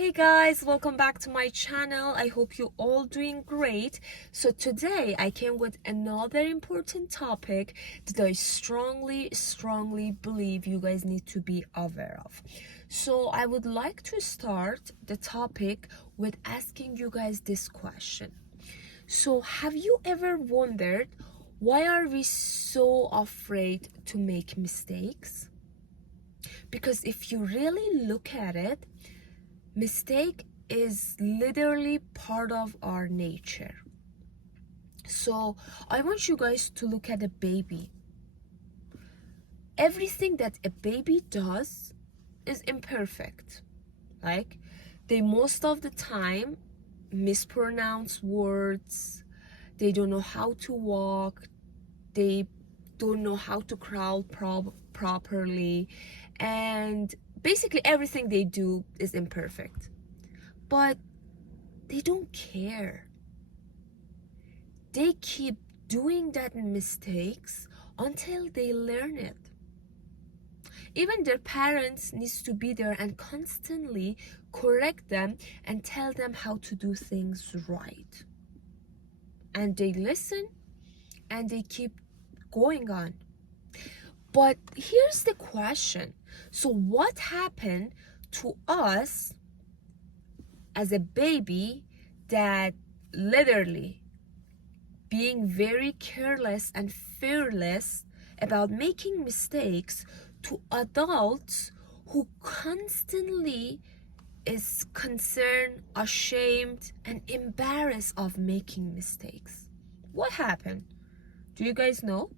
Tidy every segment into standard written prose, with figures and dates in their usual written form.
Hey guys, welcome back to my channel. I hope you all doing great. So today I came with another important topic that I strongly believe you guys need to be aware of. So I would like to start the topic with asking you guys this question. So have you ever wondered, why are we so afraid to make mistakes? Because if you really look at it, mistake is literally part of our nature. So I want you guys to look at a baby. Everything that a baby does is imperfect. Like, they most of the time mispronounce words, they don't know how to walk, they don't know how to crawl properly, and basically everything they do is imperfect. But they don't care. They keep doing that mistakes until they learn it. Even their parents needs to be there and constantly correct them and tell them how to do things right. And they listen and they keep going on. But here's the question. So what happened to us as a baby that literally being very careless and fearless about making mistakes, to adults who constantly is concerned, ashamed, and embarrassed of making mistakes? What happened? Do you guys know?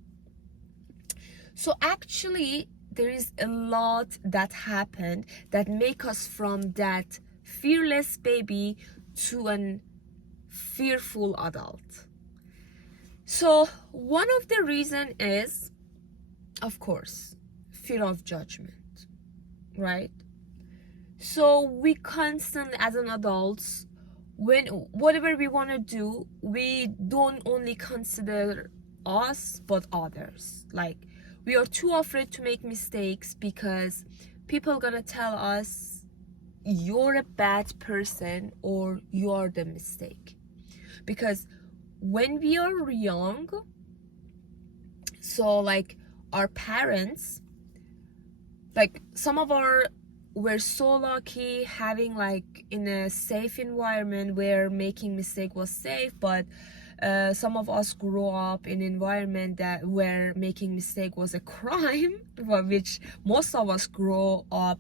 So actually, there is a lot that happened that make us from that fearless baby to an fearful adult. So one of the reason is, of course, fear of judgment, right? So we constantly, as an adults, when whatever we want to do, we don't only consider us but others. Like, we are too afraid to make mistakes because people gonna tell us you're a bad person or you're the mistake. Because when we are young, so like our parents, like some of our, we're so lucky having like in a safe environment where making mistake was safe, but some of us grew up in an environment that where making mistake was a crime, which most of us grow up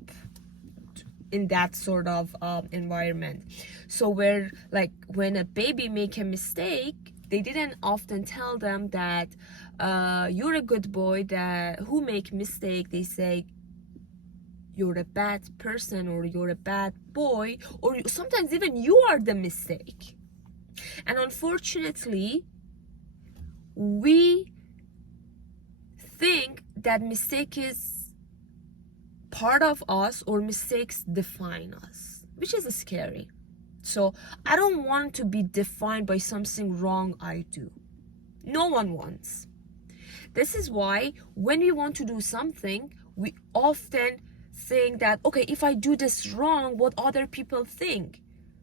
in that sort of environment. So where, like, when a baby make a mistake, they didn't often tell them that you're a good boy, that who make mistake. They say you're a bad person, or you're a bad boy, or sometimes even you are the mistake. And unfortunately, we think that mistake is part of us, or mistakes define us, which is scary. So I don't want to be defined by something wrong I do. No one wants. This is why when we want to do something, we often think that, okay, if I do this wrong, what other people think?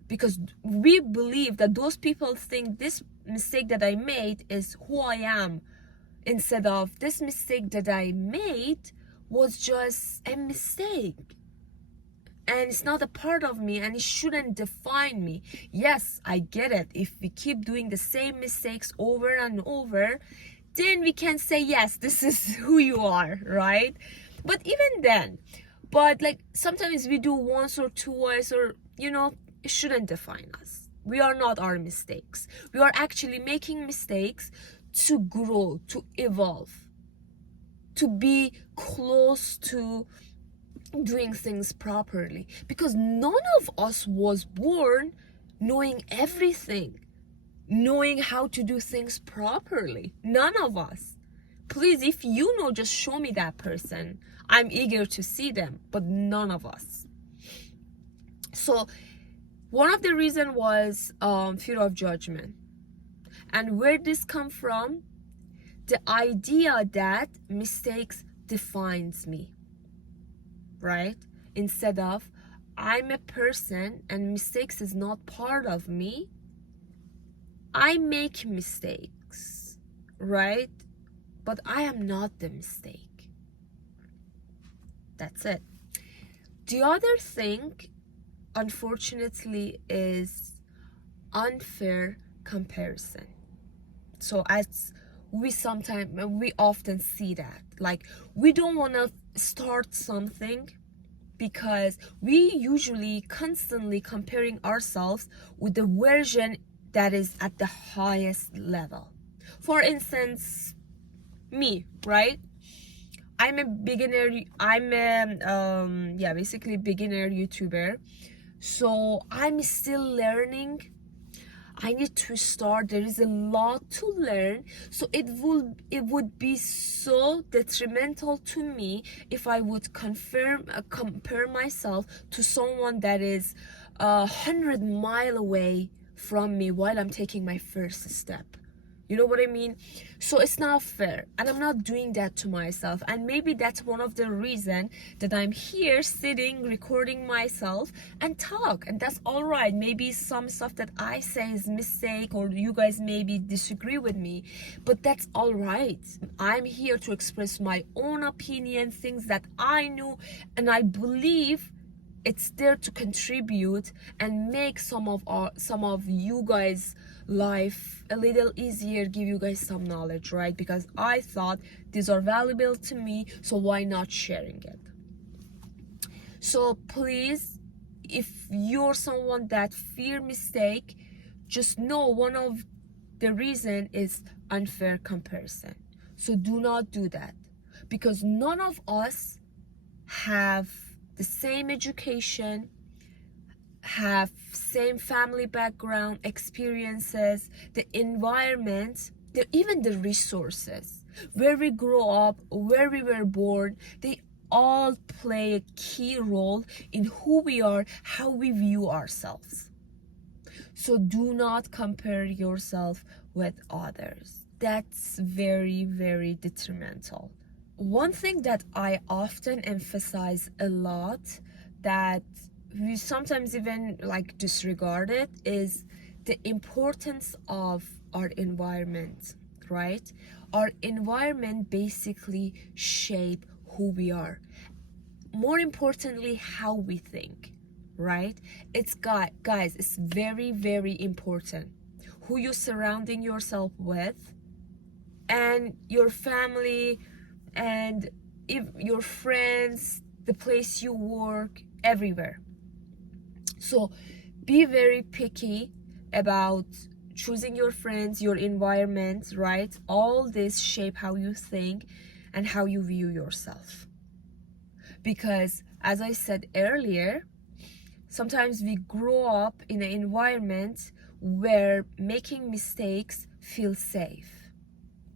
Because we believe that those people think this mistake that I made is who I am, instead of this mistake that I made was just a mistake and it's not a part of me and it shouldn't define me. Yes, I get it. If we keep doing the same mistakes over and over, then we can say, yes, this is who you are, right? But even then, but like sometimes we do once or twice, or it shouldn't define us. We are not our mistakes. We are actually making mistakes to grow, to evolve, to be close to doing things properly. Because none of us was born knowing everything, knowing how to do things properly. None of us. Please, if you know, just show me that person. I'm eager to see them, but none of us. So one of the reason was fear of judgment. And where this come from? The idea that mistakes defines me, right? Instead of I'm a person and mistakes is not part of me, I make mistakes, right? But I am not the mistake. That's it. The other thing, unfortunately, is unfair comparison. So as we often see that, like, we don't want to start something because we usually constantly comparing ourselves with the version that is at the highest level. For instance, me, right? I'm a beginner. I'm a basically beginner YouTuber. So I'm still learning. I need to start. There is a lot to learn. So it would be so detrimental to me if I would compare myself to someone that is 100 miles away from me while I'm taking my first step. You know what I mean? So it's not fair, and I'm not doing that to myself. And maybe that's one of the reason that I'm here sitting recording myself and talk, and that's all right. Maybe some stuff that I say is mistake, or you guys maybe disagree with me, but that's all right. I'm here to express my own opinion, things that I knew, and I believe it's there to contribute and make some of you guys life a little easier, give you guys some knowledge, right? Because I thought these are valuable to me, so why not sharing it? So please, if you're someone that fear mistake, just know one of the reason is unfair comparison. So do not do that, because none of us have the same education, have same family background, experiences, the environment, even the resources, where we grow up, where we were born, they all play a key role in who we are, how we view ourselves. So do not compare yourself with others. That's very, very detrimental. One thing that I often emphasize a lot, that we sometimes even like disregard it, is the importance of our environment, right? Our environment basically shape who we are. More importantly, how we think, right? It's guys, it's very, very important who you're surrounding yourself with, and your family, and if your friends, the place you work, everywhere. So be very picky about choosing your friends, your environment, right? All this shape how you think and how you view yourself. Because as I said earlier, sometimes we grow up in an environment where making mistakes feels safe,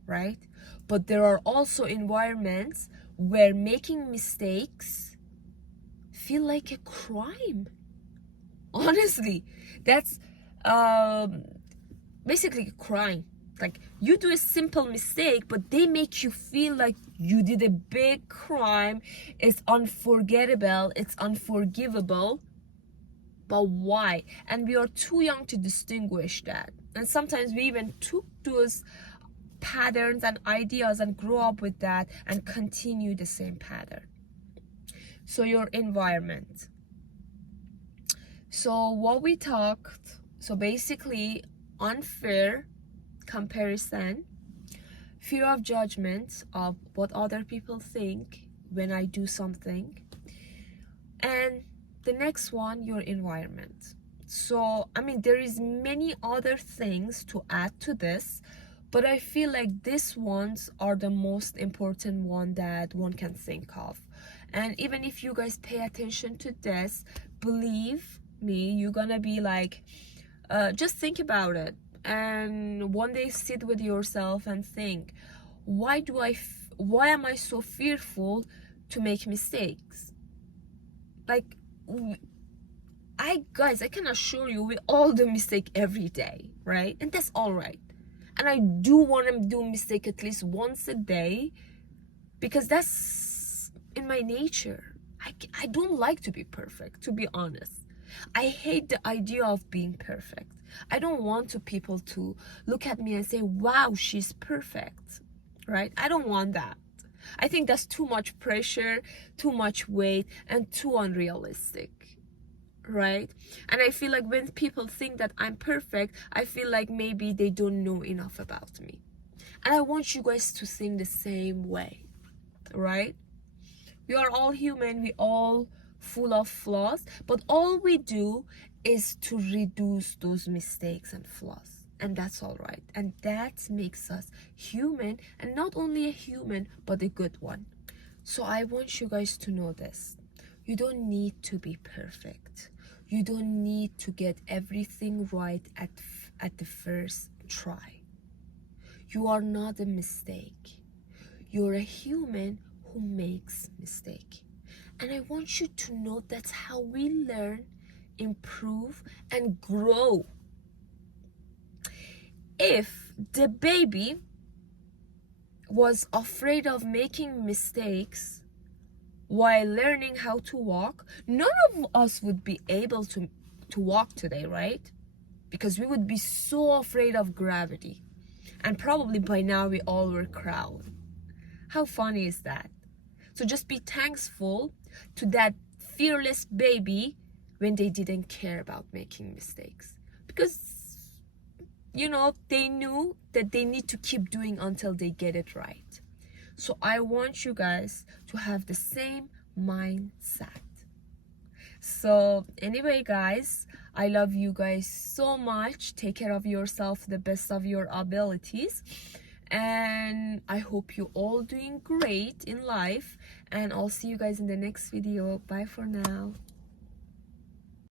right? But there are also environments where making mistakes feel like a crime. Honestly, that's basically a crime. Like, you do a simple mistake, but they make you feel like you did a big crime. It's unforgettable, it's unforgivable. But why? And we are too young to distinguish that. And sometimes we even took those patterns and ideas and grow up with that and continue the same pattern. So your environment. So what we talked, so basically unfair comparison, fear of judgment of what other people think when I do something, and the next one, your environment. So I mean, there is many other things to add to this, but I feel like these ones are the most important one that one can think of. And even if you guys pay attention to this, believe me, you're gonna be like, just think about it, and one day sit with yourself and think, why am I so fearful to make mistakes? Like, I can assure you, we all do mistake every day, right? And that's all right. And I do want to do mistake at least once a day, because that's in my nature. I don't like to be perfect, to be honest. I hate the idea of being perfect. I don't want people to look at me and say, wow, she's perfect, right? I don't want that. I think that's too much pressure, too much weight, and too unrealistic, right? And I feel like when people think that I'm perfect, I feel like maybe they don't know enough about me. And I want you guys to think the same way, right? We are all human, we all full of flaws, but all we do is to reduce those mistakes and flaws, and that's all right. And that makes us human, and not only a human but a good one. So I want you guys to know this: you don't need to be perfect. You don't need to get everything right at the first try. You are not a mistake. You're a human who makes mistake. And I want you to know that's how we learn, improve, and grow. If the baby was afraid of making mistakes while learning how to walk, none of us would be able to walk today, right? Because we would be so afraid of gravity. And probably by now we all were crawling. How funny is that? So just be thankful to that fearless baby when they didn't care about making mistakes. Because, you know, they knew that they need to keep doing until they get it right. So I want you guys to have the same mindset. So anyway, guys, I love you guys so much. Take care of yourself the best of your abilities. And I hope you all doing great in life. And I'll see you guys in the next video. Bye for now.